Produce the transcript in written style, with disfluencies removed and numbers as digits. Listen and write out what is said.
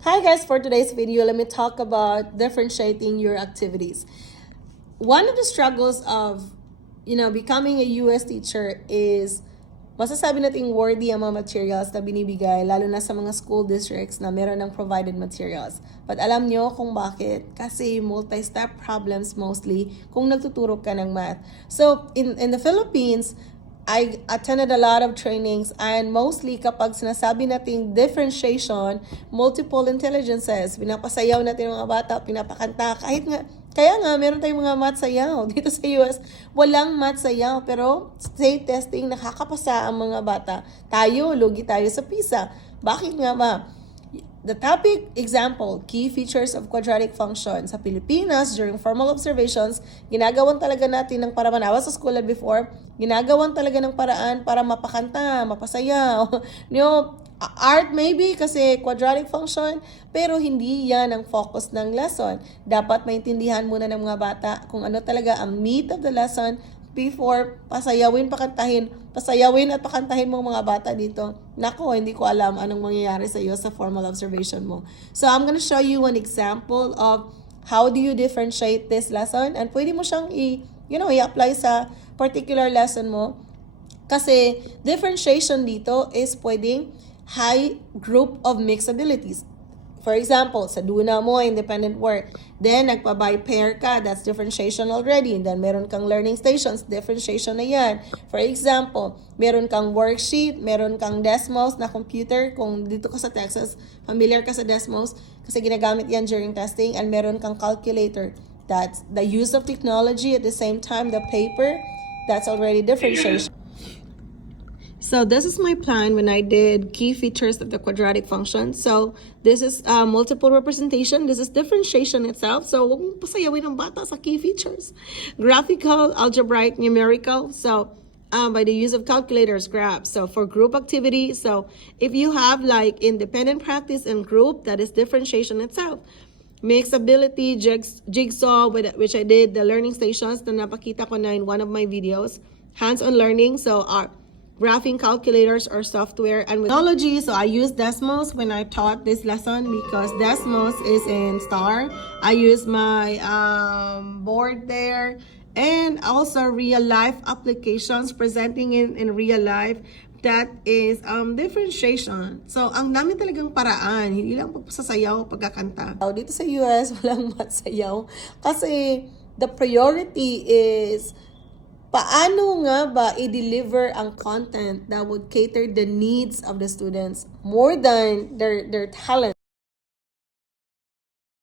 Hi guys, for today's video, let me talk about differentiating your activities. One of the struggles of, becoming a US teacher is masasabi nating worthy ang mga materials na binibigay, lalo na sa mga school districts na meron ng provided materials. But alam nyo kung bakit? Kasi multi-step problems mostly kung nagtuturo ka ng math. So, in the Philippines, I attended a lot of trainings, and mostly kapag sinasabi nating differentiation, multiple intelligences, pinapasayaw natin mga bata, pinapakanta, kaya nga meron tayong mga math sayaw. Dito sa US, walang math sayaw, pero state testing, nakakapasa ang mga bata. Tayo, lugi tayo sa PISA. Bakit nga ba? The topic example, key features of quadratic function. Sa Pilipinas, during formal observations, ginagawan talaga natin ng paraan. I was sa school before, ginagawan talaga ng paraan para mapakanta, mapasayaw. Art maybe kasi quadratic function, pero hindi yan ang focus ng lesson. Dapat maintindihan muna ng mga bata kung ano talaga ang meat of the lesson before pasayawin at pakantahin mo mga bata dito. Nako, hindi ko alam anong mangyayari sa iyo sa formal observation mo. So, I'm gonna show you an example of how do you differentiate this lesson, and pwede mo siyang i-apply sa particular lesson mo. Kasi differentiation dito is pwedeng high group of mixed abilities. For example, sa Duna mo, independent work. Then, nagpa-by pair ka. That's differentiation already. And then, meron kang learning stations. Differentiation na yan. For example, meron kang worksheet, meron kang Desmos na computer. Kung dito ka sa Texas, familiar ka sa Desmos kasi ginagamit yan during testing. And meron kang calculator. That's the use of technology at the same time, the paper. That's already differentiation. So this is my plan when I did key features of the quadratic function. So this is multiple representation. This is differentiation itself. So huwag mong pasayawin ang bata sa key features. Graphical, algebraic, numerical. So by the use of calculators, graphs. So for group activity, so if you have like independent practice and group, that is differentiation itself. Mixed ability, jigsaw, which I did, the learning stations na napakita ko na in one of my videos. Hands-on learning, so graphing calculators or software, and with technology. So I use Desmos when I taught this lesson because Desmos is in Star. I use my board there, and also real life applications, presenting in real life. That is differentiation. So ang dami talagang paraan, hindi lang pagsasayaw, pagkakanta. Dito sa US, walang matsayaw kasi the priority is paano nga ba i-deliver ang content that would cater the needs of the students more than their talent.